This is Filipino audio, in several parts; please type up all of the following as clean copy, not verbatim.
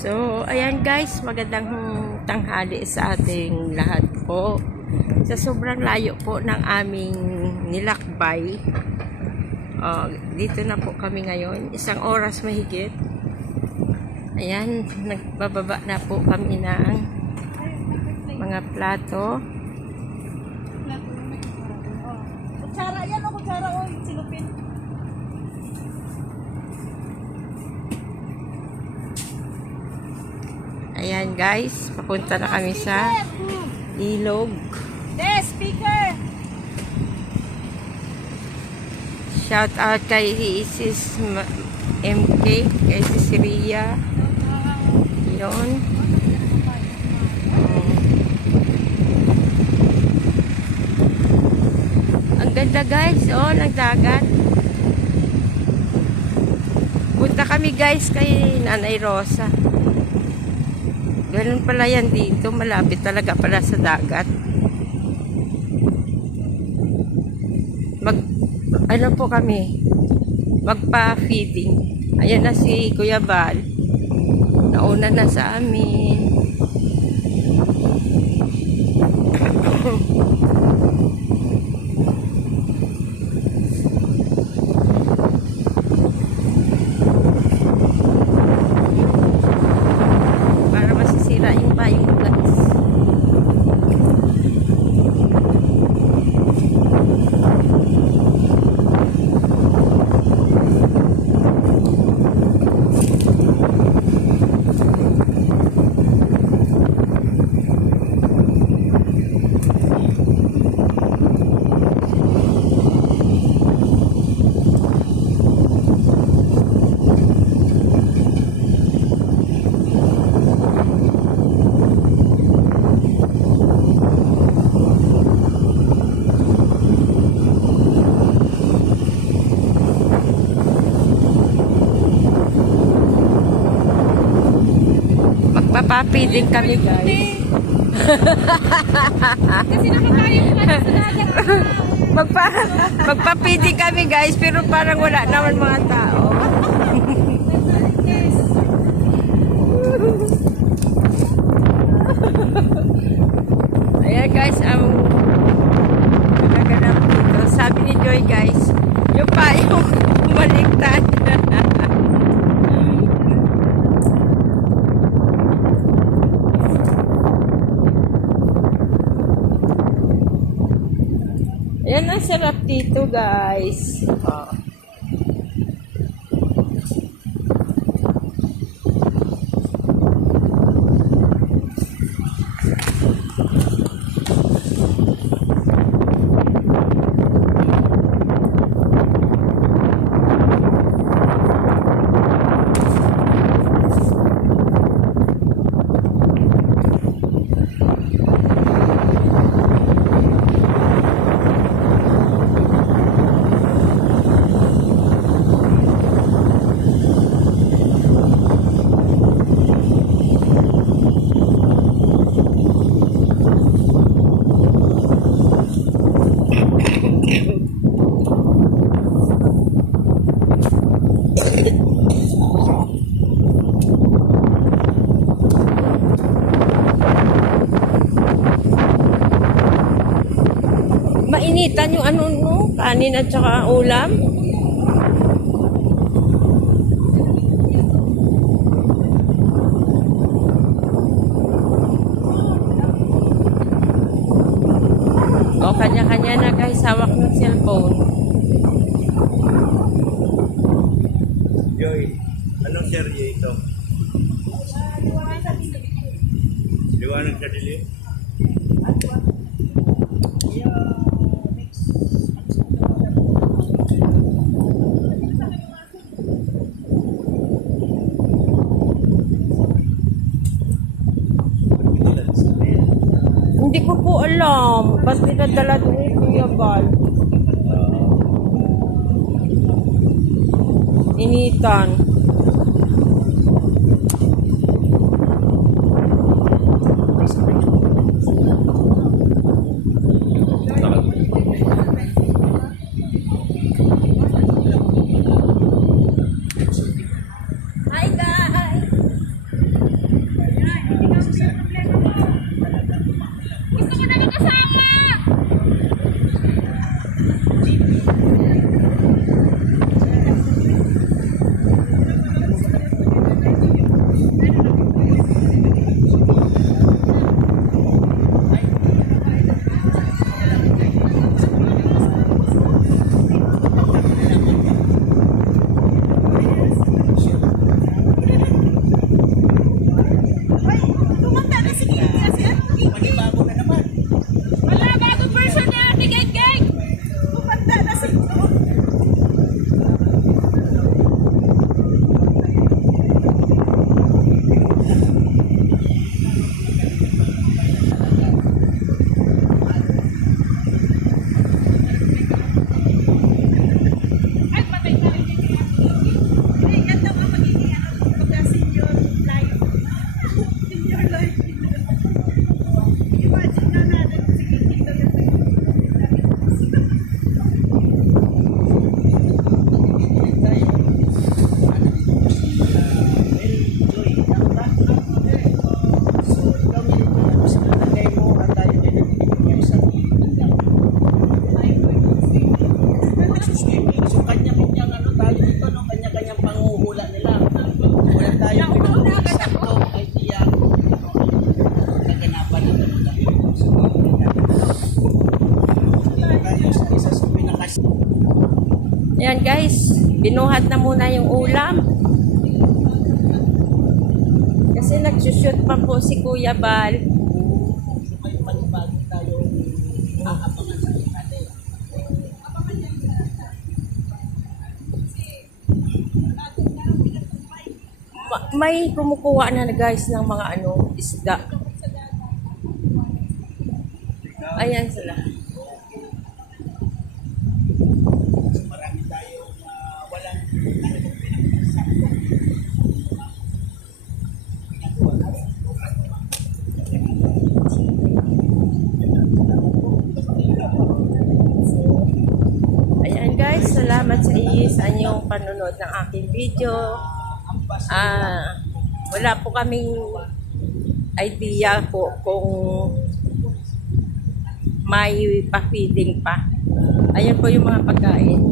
So, ayan guys, magandang tanghali sa ating lahat po. Sa sobrang layo po ng aming nilakbay, dito na po kami ngayon, 1 oras mahigit. Ayan, nagbababa na po kami ng mga plato. Kutsara yan o, kutsara o, silupin. Ayan guys, papunta na kami sa ilog. Speaker! Shout out kay Isis MK, kay Cecilia. Yun. Ang ganda guys, oh, ng dagat. Punta kami guys kay Nanay Rosa. Ganun pala yan dito, malapit talaga pala sa dagat. Ano po kami, magpa-feeding. Ayan na si Kuya Val. Nauna na sa amin. Para masisira yung payong guys. Magpapapi din kami guys. Kasi nakakayo ka na sa dagat. Magpapi din kami guys, pero parang wala naman mga tao. Ayan guys, ang nagaganap dito. Sabi ni Joy guys, yung payong baliktad. Ayan, ang sarap dito guys. Mainitan yung ano no, kanin at saka ulam. O, kanya-kanya na guys, hawak ng cellphone. Joy, anong serye ito? Liwanag sa dilim? Hindi ko po alam. Ba't pinadala doon ni Kuya Val? Initan. Hi guys! Binuhat na muna yung ulam. Kasi nagsushoot pa po si Kuya Bal. May panibag tayo aabangan sa natin. May kumukuha na guys ng mga isda. Ayan sila. Marami tayong walang Ayan guys, salamat sa inyong panonood ng aking video. Wala po kaming idea po kung may pa-feeding pa. Ayan po yung mga pagkain.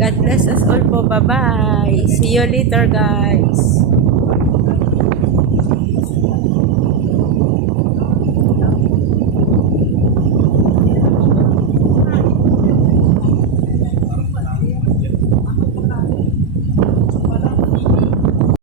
God bless us all po. Bye-bye. See you later guys.